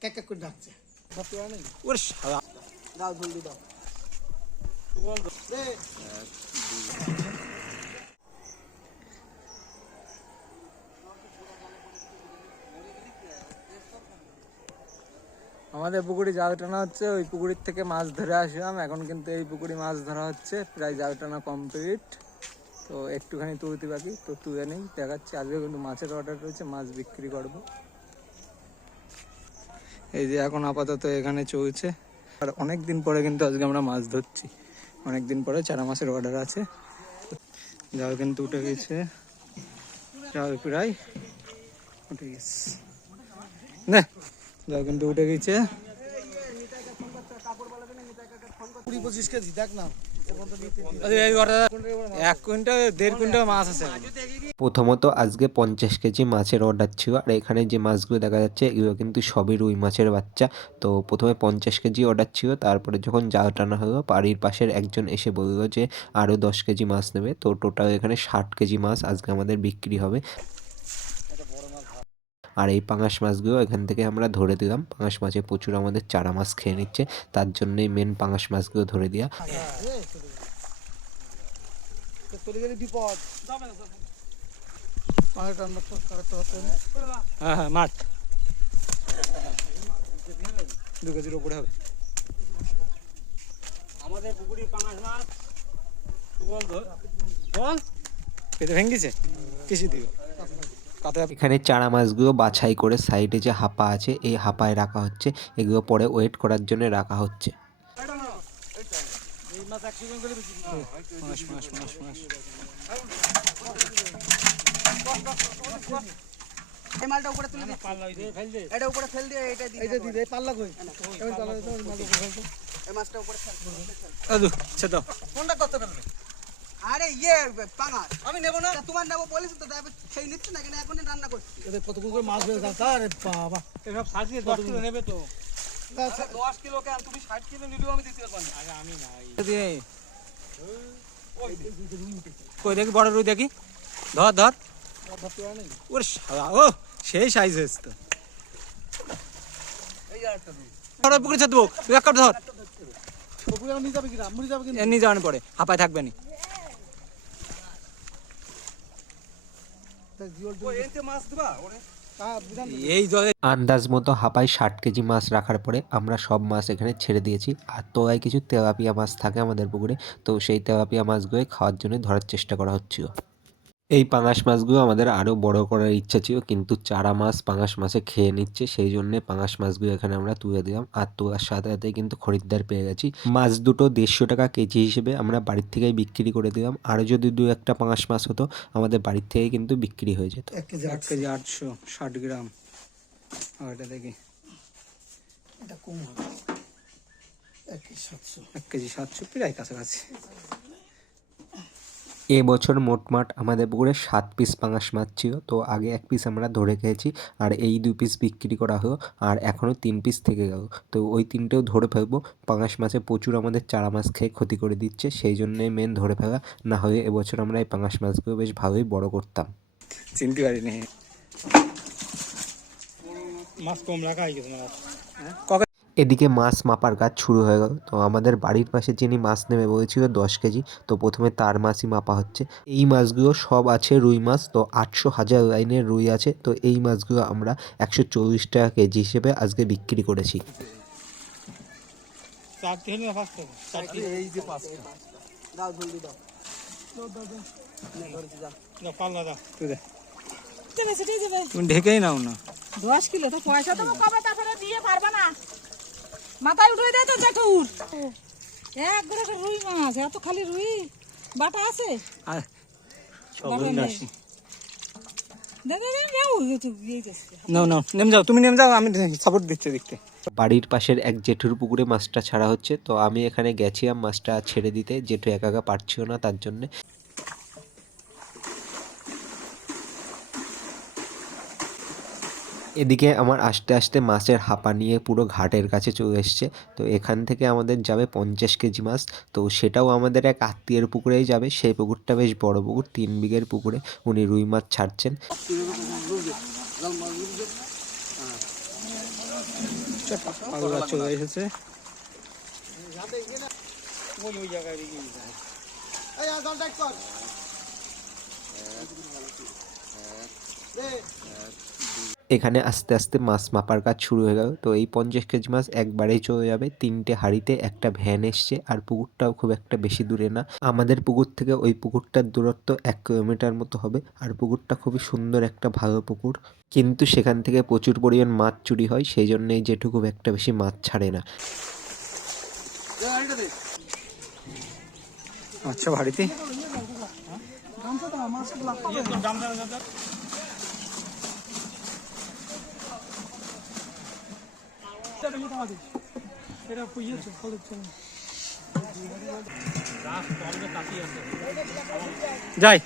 ক্যাক ক্যাক করে ডাকছে। ভাবতে পারে নাকি? ওর শালা। দাও জলদি দাও। আমাদের পুকুরে জাল টানা হচ্ছে ওই পুকুরির থেকে মাছ ধরে আসলাম। এখন কিন্তু এই পুকুরে মাছ ধরা হচ্ছে প্রায় জাল টানা কমপ্লিট তো একটুখানি তুলতে বাকি তো তুলে নেই দেখাচ্ছি। আজকে কিন্তু মাছের অর্ডার রয়েছে মাছ বিক্রি করব। এই যে এখন আপাতত এখানে চলছে। আর অনেক দিন পরে কিন্তু আজকে আমরা মাছ ধরছি। অনেক দিন পরে চারা মাছের অর্ডার আছে। জাল কিন্তু উঠে গেছে। জাল প্রায় উঠে গেছে। না জাল কিন্তু উঠে গেছে। কুড়ি পঁচিশ কেজি দেখ না। এক কুইন্টাল দেড় কুইন্টাল মাছ আছে। প্রথমত আজকে পঞ্চাশ কেজি মাছের অর্ডার ছিল, আর এখানে যে মাছগুলো দেখা যাচ্ছে, এগুলো কিন্তু সবই রুই মাছের বাচ্চা। তো প্রথমে পঞ্চাশ কেজি অর্ডার ছিল, তারপরে যখন জাল টানা হলো, বাড়ির পাশের একজন এসে বলল যে আরও দশ কেজি মাছ নেবে। তো টোটাল এখানে ষাট কেজি মাছ আজকে আমাদের বিক্রি হবে। আর এই পাঙাশ মাছগুলো এখান থেকে আমরা ধরে দিলাম। পাঙাশ মাছে প্রচুর আমাদের চারা মাছ খেয়ে নিচ্ছে, তার জন্যই মেন পাঙাশ মাছগুলো ধরে দেওয়া বিপদ পাহাড় টান্না তো কারেক্ট হচ্ছে না হ্যাঁ হ্যাঁ মাঠ। দু কেজির উপরে হবে। আমাদের পুকুরি পাঙাশ মাছ বল বল। পেতে ভেঙেছে? কিছু দিও এখানে চারা মাছগুলো বাছাই করে সাইডে যে হাপা আছে এই হাপায় রাখা হচ্ছে। এগুলো পরে ওয়েট করার জন্য রাখা হচ্ছে। মাছ একশো জন করে বেশি মাস মাস মাস মাস এই মালটা উপরে তুলে দিই পাল্লা দিয়ে ফেল দে। এটা উপরে ফেল দিয়ে এটা দিয়ে এটা পাল্লা কই? এবার পাল্লা দিতে মালটা উপরে ফেলতো এই মাছটা উপরে ফেল আদু ছে দাও। কোনটা কত ফেলবে আরে ইয়ে পাঙাশ। আমি নেব না। তোমার নেব বলিস তো তারপর সেই নিচ্ছে না কেন? এখনই রান্না করছি এটা কত করে মাছ বের করতে আরে বাবা। এসব সাজিয়ে দশ কিলো নেবে তো। দশ কিলো কেন? তুমি ষাট কিলো নিলেও আমি দিতে পারব আরে আমি না কই দেখি বড় রুই দেখি। ধর ধর। ওর ও সেই সাইজ হয়েছে তো। এই যে আরেকটা দিই বড় পুকুরে ছেদ তুই এক কাপ ধর। নিয়ে যাবে কিনা? মুড়ি যাবে কিনা? এমনি যাওয়ানি পরে হাঁপায় থাকবে না। মাছ দিবা? ওরে। আন্দাজ মতো হাপায় ষাট কেজি মাছ রাখার পরে আমরা সব মাছ এখানে ছেড়ে দিয়েছি। আর তোয়ায় কিছু তেলাপিয়া মাছ থাকে আমাদের পুকুরে, তো সেই তেলাপিয়া মাছগুলো খাওয়ার জন্য ধরার চেষ্টা করা হচ্ছিল। এই পাঙাশ মাছগুলো আমাদের আরও বড় করার ইচ্ছা ছিল কিন্তু চারা মাছ পাঙাশ মাছে খেয়ে নিচ্ছে সেই জন্যে পাঙাশ মাছগুলো এখানে আমরা তুলে দিলাম। আর তোলার সাথে সাথে কিন্তু খরিদ্দার পেয়ে গেছি। মাছ দুটো দেড়শো টাকা কেজি হিসেবে আমরা বাড়ির থেকেই বিক্রি করে দিলাম। আরও যদি দু একটা পাঙাশ মাছ হতো আমাদের বাড়ির থেকেই কিন্তু বিক্রি হয়ে যেত। এক কেজি এক কেজি আটশো ষাট গ্রাম। আর এটা দেখি। এটা কম হবে। এক কেজি সাতশো। এক কেজি সাতশো প্রায় কাছাকাছি। এবছর মোটমাট আমাদের পুকুরে সাত পিস পাঙাশ মাছ ছিল। তো আগে এক পিস আমরা ধরে খেয়েছি আর এই দু পিস বিক্রি করা হলো আর এখনও তিন পিস থেকে গেল। তো ওই তিনটেও ধরে ফেলব। পাঙাশ মাছে প্রচুর আমাদের চারা মাছ খেয়ে ক্ষতি করে দিচ্ছে। সেই জন্যই মেন ধরে ফেলা। না হয়ে এবছর আমরা এই পাঙাশ মাছগুলো বেশ ভালোই বড় করতাম। চিনতে পারিনি। মাছ কম রাখা হয়ে গেছে এদিকে মাছ মাপার কাজ শুরু হয়ে গেল। তো আমাদের বাড়ির পাশে যিনি মাছ নেবে বলেছিল দশ কেজি তো প্রথমে তার মাছই মাপা হচ্ছে। এই মাছগুলো সব আছে রুই মাছ তো আটশো হাজার লাইনের রুই আছে তো এই মাছগুলো আমরা একশো চল্লিশ টাকা কেজি হিসেবে আজকে বিক্রি করেছি। ঢেকেই নাও না। দশ কিলো তো পয়সা তো কবে তারপরে দিয়ে পারবে না। মাথায় উঠে দেয় তো জেঠুর এক করে রুই মাছ এত খালি রুই? বাটা আছে? বাড়ির পাশের এক জেঠুর পুকুরে মাছটা ছাড়া হচ্ছে তো আমি এখানে গেছিলাম মাছটা ছেড়ে দিতে জেঠু একা একা পারছিল না তার জন্যে। এদিকে আমার আস্তে আস্তে মাছের হাঁপা নিয়ে পুরো ঘাটের কাছে চলে এসছে। তো এখান থেকে আমাদের যাবে পঞ্চাশ কেজি মাছ। তো সেটাও আমাদের এক আত্মীয়ের পুকুরেই যাবে। সেই পুকুরটা বেশ বড় পুকুর, তিন বিঘের পুকুরে উনি রুই মাছ ছাড়ছেন। চলে এসেছে। এখানে আস্তে আস্তে মাছ মাপার কাজ শুরু হয়ে গেল। তো এই পঞ্চাশ কেজি মাছ একবারেই চলে যাবে। তিনটে হাঁড়িতে একটা ভ্যান এসছে আর পুকুরটাও খুব একটা বেশি দূরে না। আমাদের পুকুর থেকে ওই পুকুরটার দূরত্ব এক কিলোমিটার মতো হবে আর পুকুরটা খুবই সুন্দর একটা ভালো পুকুর। কিন্তু সেখান থেকে প্রচুর পরিমাণ মাছ চুরি হয় সেই জন্য এই জেঠু খুব একটা বেশি মাছ ছাড়ে না। আচ্ছা বাড়িতে ইয়ে তো দামটা দাদা এটা পুইয়েছে ফলে চল যাই।